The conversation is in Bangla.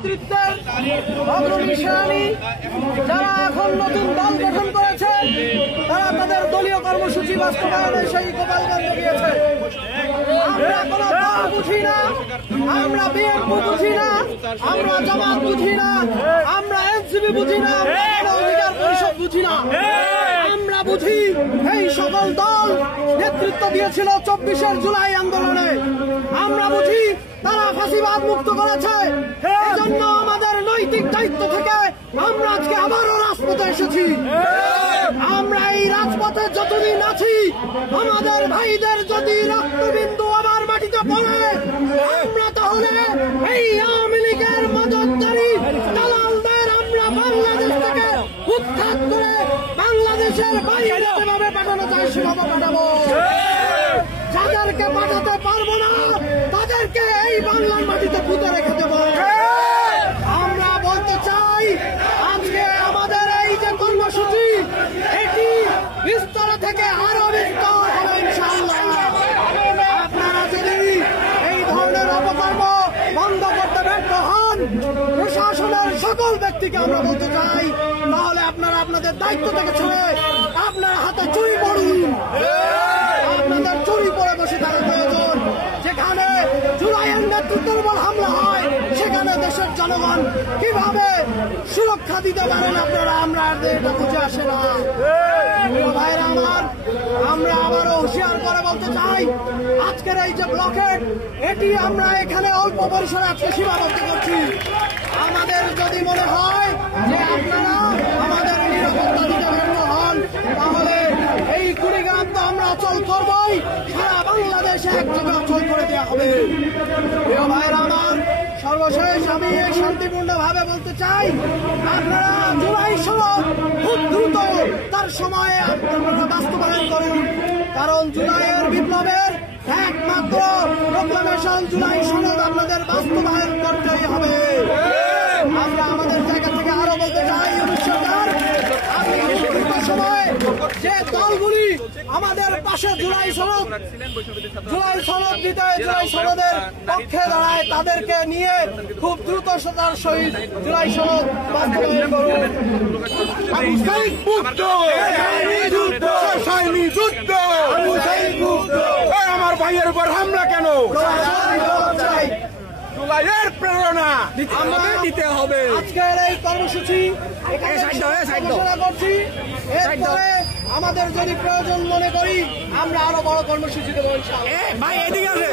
নেতৃত্বের অগ্রণী সেনানী যারা এখন নতুন দল গঠন করেছে, তারা তাদের দলীয় কর্মসূচি বাস্তবায়নে সেই গোপালগঞ্জ গিয়েছে। আমরা কোন দল বুঝি না, আমরা বিএনপি বুঝি না, আমরা জামাত বুঝি না, আমরা এনসিপি বুঝি না, আমরা অধিকার পরিষদ বুঝি না। আমরা বুঝি এই সকল দল নেতৃত্ব দিয়েছিল 24 জুলাই আন্দোলনে। আমরা বুঝি তারা ফাঁসিবাদ মুক্ত করেছে। এজন্য আমাদের নৈতিক দায়িত্ব থেকে আমরা আজকে আবারও রাজপথে এসেছি। আমরা এই রাজপথে যতদিন আছি, আমাদের ভাইদের যদি রক্তবিন্দু আবার মাটিতে পড়ে, আমরা তাহলে এই আওয়ামী লীগের মদতকারী দালালদের আমরা বাংলাদেশ থেকে উৎখাত করে বাংলাদেশের বাইরে যেভাবে পাঠানো যায় সেভাবে পাঠাবো। যাদেরকে পাঠাতে পারবো না তাদেরকে এই বাংলার মাটিতে পুঁতে রেখে দেব। আমরা বলতে চাই, আজকে আমাদের এই যে কর্মসূচি, এটি বিস্তর থেকে আরো বিস্তর হবে ইনশাআল্লাহ। আপনারা যদি এই ধরনের অপকর্ম বন্ধ করতে ব্যর্থ হন, প্রশাসনের সকল ব্যক্তিকে আমরা বলতে চাই, তাহলে আপনারা আপনাদের দায়িত্ব থেকে ছেড়ে আপনার হাতে চুরি পড়ুন। আপনাদের চুরি পড়ে বসে থাকা প্রয়োজন। যেখানে জুলাইয়ের নেতৃত্বের উপর হামলা হয়, সেখানে দেশের জনগণ কিভাবে সুরক্ষা দিতে পারেন আপনারা, আমরা এটা বুঝে আসে না। ভাইরা আমার, আমরা আবারও হুঁশিয়ার করে বলতে চাই, আজকের এই যে ব্লকেট, এটি আমরা এখানে অল্প পরিসরে আজকে সীমাবদ্ধ করছি। আমাদের যদি মনে হয় যে আপনারা আমাদের নিরাপত্তা দিতে ব্যর্থ হন, তাহলে এই কুড়িগ্রাম তো আমরা অচল করবই, সারা বাংলাদেশে এক জায়গায় অচল করে দেওয়া হবে। প্রিয় ভাইরা আমার, সর্বশেষ আমি এই শান্তিপূর্ণভাবে বলতে চাই, আপনারা জুলাই সনদ খুব দ্রুত তার সময়ে আপনারা বাস্তবায়ন করুন। কারণ জুলাইয়ের বিপ্লবের একমাত্র প্রোক্লামেশন জুলাই সনদ আপনাদের বাস্তবায়ন করতেই হবে। আমরা আমাদের জায়গা থেকে আরো বলতে চাই, সরকার আপনি সময় যে দলগুলি আমাদের পাশে জুলাই সনদ দিতে, জুলাই সনদের পক্ষে দাঁড়ায়, তাদেরকে নিয়ে খুব দ্রুততার সহিত জুলাই সনদ বাস্তবায়ন করুন। আমার ভাইয়ের উপর হামলা কেন? জুলাইয়ের প্রেরণা আমাদের দিতে হবে। আজকের এই কর্মসূচি ঘোষণা করছি। এরপরে আমাদের যদি প্রয়োজন মনে করি, আমরা আরো বড় কর্মসূচি দেবো ইনশাআল্লাহ। ভাই এদিকে আসে।